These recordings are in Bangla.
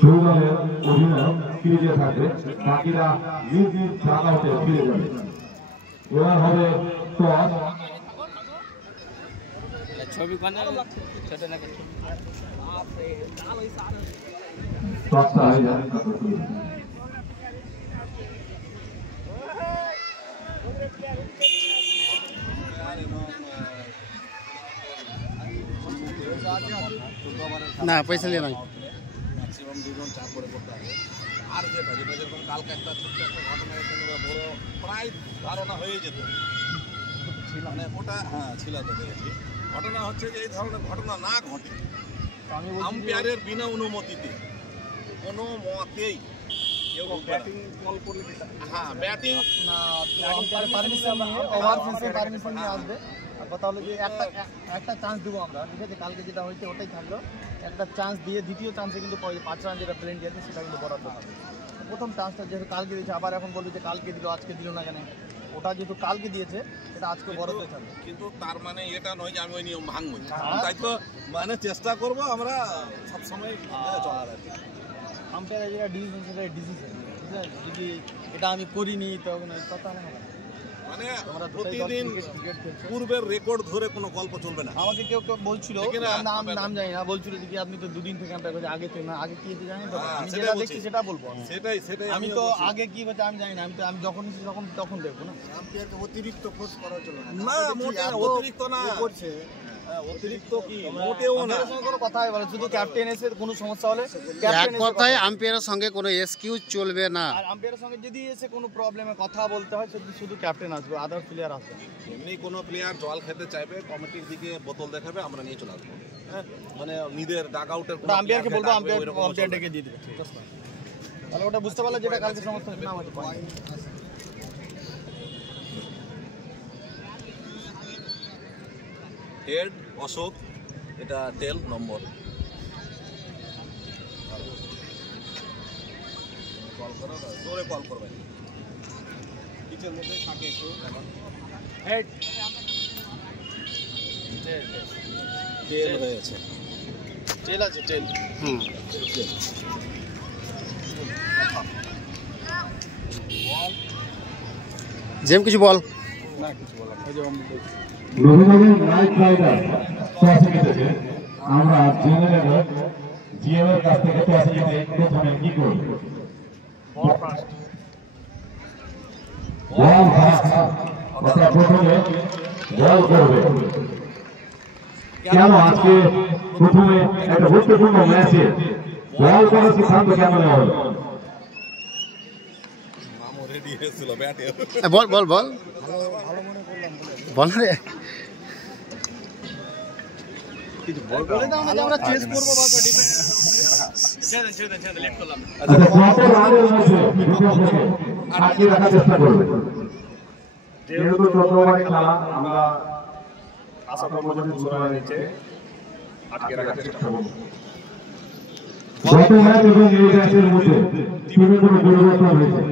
সৌরভের অধিনায়ক ক্রিজে থাকবে, বাকিরা নিজ নিজ ডাগআউটে ফিরে যাবে। এবার হবে টস। টসটা হয়ে যাবে। না পয়সা নিয়ে নাই ম্যাক্সিমাম দুজন চাপ করে করতে হবে। আর যেটা যেরকম কালকে একটা ছোট্ট একটা ঘটনা বড় প্রায় ধারণা হয়ে যেত, মানে ওটা হ্যাঁ ছিলাতে পেরেছি। ঘটনা হচ্ছে যে এই ধরনের ঘটনা না ঘটে আম্পায়ারের বিনা অনুমতিতে কোনো মতেই কেউ ব্যাটিং বল করলে হ্যাঁ ব্যাটিং না পারমিশন নিয়ে ওভার ফেন্সে পারমিশন নিয়ে আসবে। কথা হলো যে একটা চান্স দেবো আমরা, ঠিক আছে? কালকে যেটা হয়েছে ওটাই থাকলো, একটা চান্স দিয়ে দ্বিতীয় চান্সে কিন্তু 5 রান যেটা প্লেন দিয়েছে সেটা কিন্তু বরাদ্দ থাকবে। প্রথম চান্সটা যেহেতু কালকে দিয়েছে, আবার এখন বলবে যে কালকে দিল আজকে দিল না কেন? ওটা যেহেতু কালকে দিয়েছে সেটা আজকে বরাদ্দ থাকবে। কিন্তু তার মানে এটা নয় যে আমি ওই নিয়ম ভাঙবো, তাই তো মানে চেষ্টা করবো আমরা সবসময় চলার আর কি। আম্পায়ার যেটা ডিসিশন সেটা ডিসিশন, ঠিক আছে? যদি এটা আমি করিনি তখন মানে প্রতিদিন পূর্বের রেকর্ড ধরে কোনো গল্প চলবে না। আমাকে কেউ কেউ বলছিল, নাম জানি না, বলছিল যে আপনি তো দুদিন থেকে আম্পায়ার করছেন, আগে থেকে না, আগে কি জানি তো, আমি যেটা দেখছি সেটা বলবো। সেটাই আমি তো আগে কি হচ্ছে আমি জানি না, আমি যখন তখন দেখবো না। আম্পায়ারকে অতিরিক্ত ফোর্স করা চলে না। না মোটেও অতিরিক্ত না, করছে অতিরিক্ত কি মোটেও না। কোনো কথাই বলে শুধু ক্যাপ্টেন এসে কোনো সমস্যা হলে এক কথায় আম্পায়ারের সঙ্গে কোনো এক্সকিউজ চলবে না। আর আম্পায়ারের সঙ্গে যদি এসে কোনো প্রবলেমে কথা বলতে হয় সেটা শুধু ক্যাপ্টেন আসবে, আদার প্লেয়ার আসবে। এমনি কোনো প্লেয়ার জল খেতে চাইবে কমিটির দিকে বোতল দেখাবে, আমরা নিয়ে চলে আসবো। হ্যাঁ মানে নিজের ডাগ আউটের আম্পায়ারকে বলবো, আম্পায়ার ডেকে দিয়ে দিবে, ঠিক আছে? তাহলে ওটা বুঝতে পারলে যেটা কালকে সমস্যা নাম আছে। হেড অশোক, এটা টেল নম্বর। কল করো, জোরে কল করবে, পিচের মধ্যে থাকে একটু। হেড টেল হয়েছে, টেল আছে, টেল। জেম কিছু বল না, কিছু বলা ওই যে রবিবারের নাইট রাইডার টসে জিতেছে। আমরা জেনে নেব জিএম এর কাছ থেকে টসে জিতে প্রথমে কি করবে। বল ফার্স্ট, অর্থাৎ প্রথমে বল করবে। কেন আজকে প্রথমে একটা গুরুত্বপূর্ণ ম্যাচে বল করার সিদ্ধান্ত কেন নেওয়া হলো? রেডি হয়েছিল ব্যাটে। বল বল বল বল রে, কিছু বল বলে দাও না যে আমরা চেস করব বা ডিফেন্স। ছেড়ে লেফট করলাম। আচ্ছা কত রানের মধ্যে বিপক্ষে আটকে রাখার চেষ্টা করবে? যেহেতু 14 ওভারের খেলা, আমরা আশা করব যে 2 রানের নিচে আটকে রাখার চেষ্টা করব। গত ম্যাচ এবং এই ম্যাচের মধ্যে টিমের কোনো পরিবর্তন হয়েছে?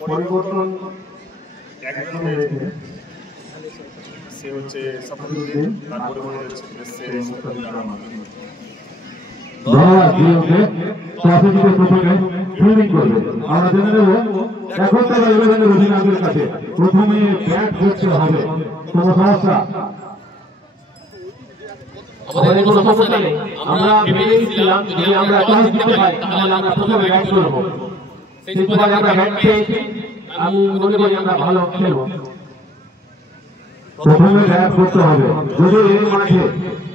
পরিবর্তন একজন হয়েছে, সে হচ্ছে সাফারুদ্দিন, তার পরিবর্তন হচ্ছে মুস্তাফিজুর রহমান। আমরা জেনে নেব এখন তারা ইলেভেনের অধিনায়কের কাছে প্রথমে ব্যাট করতে হবে। কোনো সমস্যা? আমাদের কোনো সমস্যা নেই, আমরা ভেবে নিয়েছিলাম যদি আমরা টস জিততে পারি তাহলে আমরা প্রথমে ব্যাট করব। সেই সময় আমরা ব্যাট পেয়েছি, আমি মনে করি আমরা ভালো খেলব। প্রথমে ব্যাট করতে হবে, যদি এই মাঠে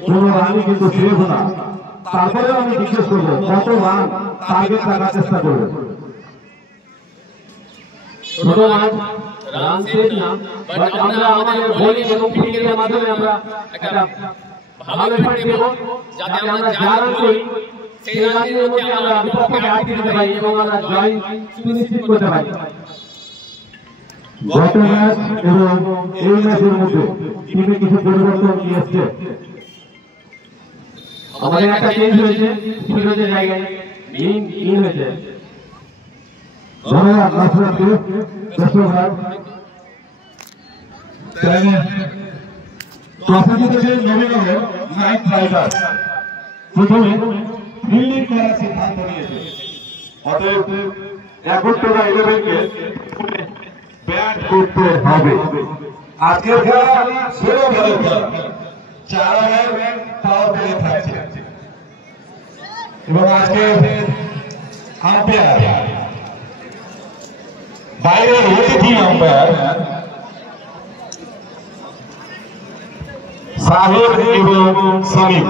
কোনো রানই কিন্তু সেভ না, তারপরে আমি জিজ্ঞেস করবো কত রান টার্গেট রাখার চেষ্টা করবো। ছোট মাঠ রান সেভ না, বাট আমরা আমাদের বোলিং এবং ফিল্ডিংয়ের মাধ্যমে আমরা একটা ভালো এফর্ট দেব, যাতে আমরা যা রান করি সেই রানের মধ্যে আমরা বিপক্ষকে আটকে দিতে পারি এবং আমরা জয় সুনিশ্চিত করতে পারি। গত ম্যাচ এবং এই ম্যাচের মধ্যে টিমে কিছু পরিবর্তন কি এসছে? আমাদের একটা চেঞ্জ হয়েছে, ফিরোজের জায়গায় ইন হয়েছে। ধন্যবাদ নাসরাতকে, ধন্যবাদ। টসে জিতেছে নবীনগর নাইট রাইডার্স। প্রথমে ফিল্ডিং করার সিদ্ধান্ত নিয়েছে। অতএব 11কে ব্যাট করতে হবে। আজকের খেলা 16 বলের খেলা, 4 ওভার পাওয়ার প্লে থাকছে এবং আজকে আম্পায়ার বাইরের অতিথি আম্পায়ার সাহেব এবং সামিম।